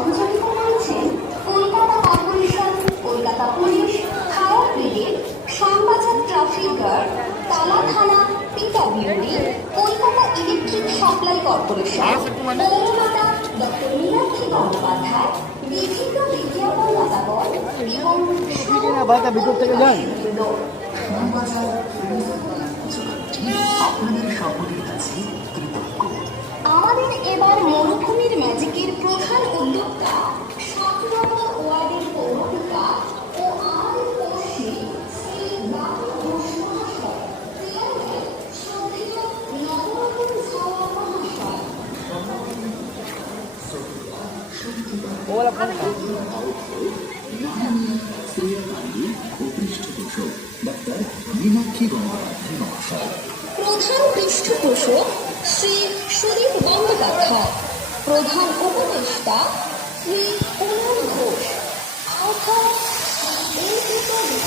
সহযোগিতা করেছেন Kolkata corporation, Kolkata police, fire brigade, Shyambazar traffic guard, Tala থানা, PWD, Kolkata electric supply corporation, পৌরমাতা ডক্টর মীনাক্ষী গঙ্গোপাধ্যায়, বিভিন্ন বিজ্ঞাপন দাতাগণ এবং আপনাদের সকলের কাছে কৃতজ্ঞ। আমাদের এবার মরুভূমির ম্যাজিকের প্রধান উদ্যোক্তা ৭ নম্বর ওয়ার্ডের পৌরপিতা ও আমাদের পড়শি শ্রী বাবু ঘোষ মহাশয়, চেয়ারম্যান শ্রদ্ধেয় নবরতন ঝাওয়া মহাশয়। মীনাক্ষী গঙ্গোপাধ্যায় মহাশয়, প্রধান পৃষ্ঠপোষক শ্রী সুদীপ বন্দ্যোপাধ্যায়, প্রধান উপদেষ্টা শ্রী পুনম ঘোষ, আহ্বায়ক এই বিপদে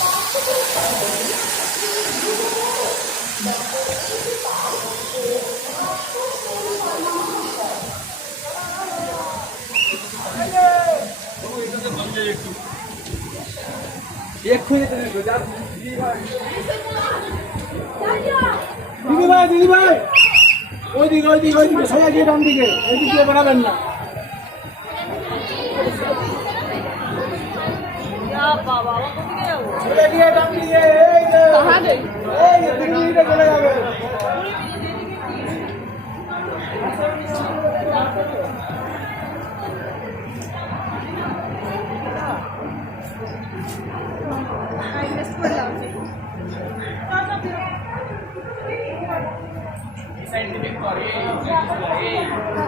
কার্যকর সভাপতি শ্রী যুবদত্ত, ডক্টর শিশু পাল ও ভাস্কর সেন শর্মা মহাশয়। দিদি ভাই ওইদিকে সবাই গিয়ে ডান দিকে, এদিক দিয়ে বানাবেন না। চলে গিয়ে ডান দিকে, এই যে দিকে চলে যাবে।